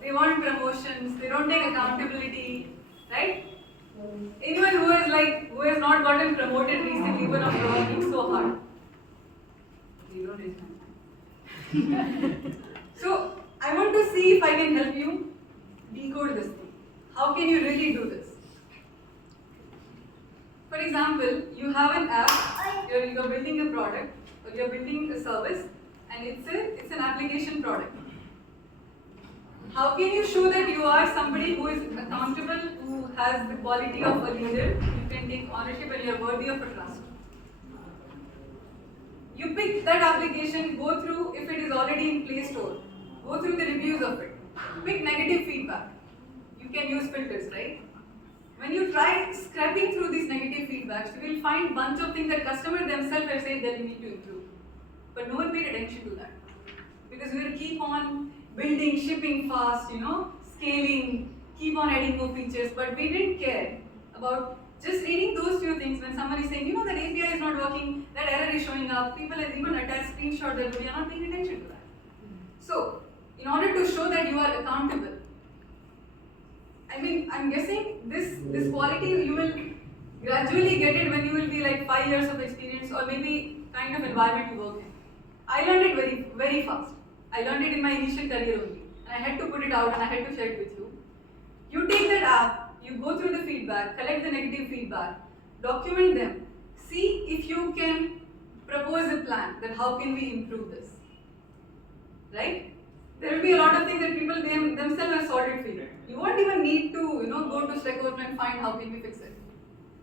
they want promotions, they don't take accountability, right? Anyone who has not gotten promoted recently, even after working so hard. You don't raise my hand. So I want to see if I can help you decode this thing. How can you really do this? For example, you have an app, you're building a product, or you're building a service, and it's an application product. How can you show that you are somebody who is accountable, who has the quality of a leader, you can take ownership and you're worthy of a trust? You pick that application, go through, if it is already in Play Store, go through the reviews of it. Pick negative feedback. You can use filters, right? When you try scrapping through these negative feedbacks, you will find bunch of things that customers themselves are saying that you need to improve. But no one paid attention to that. Because we will keep on building, shipping fast, scaling, keep on adding more features, but we didn't care about just reading those few things when somebody is saying, that API is not working, that error is showing up, people have even attached screenshot that we are not paying attention to that. So, in order to show that you are accountable, I'm guessing this quality you will gradually get it when you will be like 5 years of experience or maybe kind of environment you work in. I learned it very, very fast. I learned it in my initial career only. And I had to put it out and I had to share it with you. You take that app, you go through the feedback, collect the negative feedback, document them, see if you can propose a plan that how can we improve this. Right? There will be a lot of things that people themselves have sorted for you. You won't even need to go to Stack Overflow and find how can we fix it.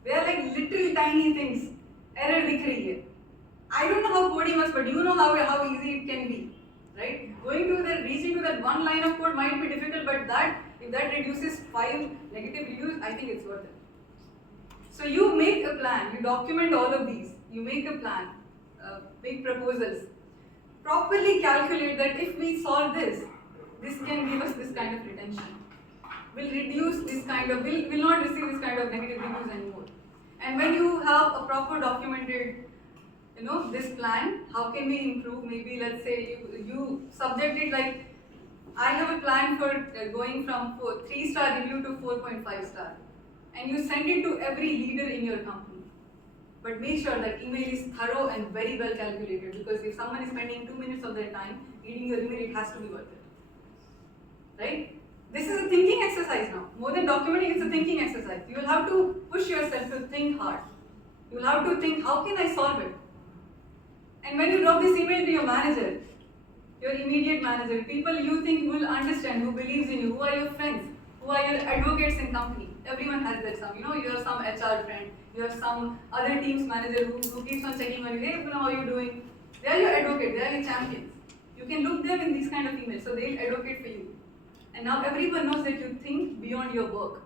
They are like little tiny things. Error dikh rahi hai. I don't know how coding was, but you know how easy it can be. Right? Reaching to that one line of code might be difficult, but if that reduces 5 negative reviews, I think it's worth it. So you make a plan, you document all of these, you make a plan, make proposals, properly calculate that if we solve this can give us this kind of retention. We'll reduce this kind of, will not receive this kind of negative reviews anymore. And when you have a proper documented this plan, how can we improve? Maybe let's say you subject it like, I have a plan for going from 3-star review to 4.5 star. And you send it to every leader in your company. But make sure that email is thorough and very well calculated, because if someone is spending 2 minutes of their time reading your email, it has to be worth it. Right? This is a thinking exercise now. More than documenting, it's a thinking exercise. You will have to push yourself to think hard. You will have to think, how can I solve it? And when you drop this email to your manager, your immediate manager, people you think who will understand, who believes in you, who are your friends, who are your advocates in company. Everyone has that some. You have some HR friend, you have some other team's manager who keeps on checking on you, hey, how are you doing? They are your advocate, they are your champions. You can look them in these kind of emails, so they'll advocate for you. And now everyone knows that you think beyond your work.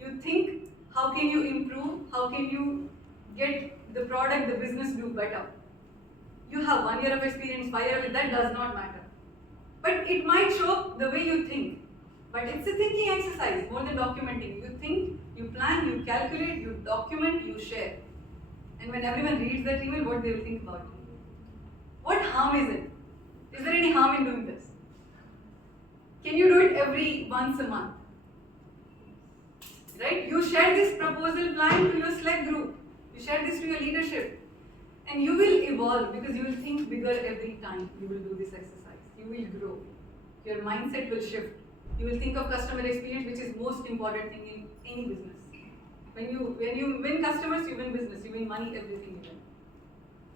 You think, how can you improve? How can you get the product, the business do better? You have 1 year of experience, 5 years, that does not matter. But it might show the way you think. But it's a thinking exercise, more than documenting. You think, you plan, you calculate, you document, you share. And when everyone reads that email, what they will think about you? What harm is it? Is there any harm in doing this? Can you do it once a month? Right? You share this proposal plan to your Slack group. You share this to your leadership. And you will evolve because you will think bigger every time you will do this exercise. You will grow. Your mindset will shift. You will think of customer experience, which is most important thing in any business. When you win customers, you win business, you win money, everything you win.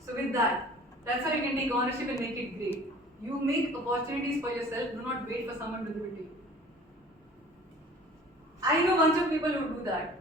So with that, that's how you can take ownership and make it great. You make opportunities for yourself, do not wait for someone to give it to you. I know a bunch of people who do that.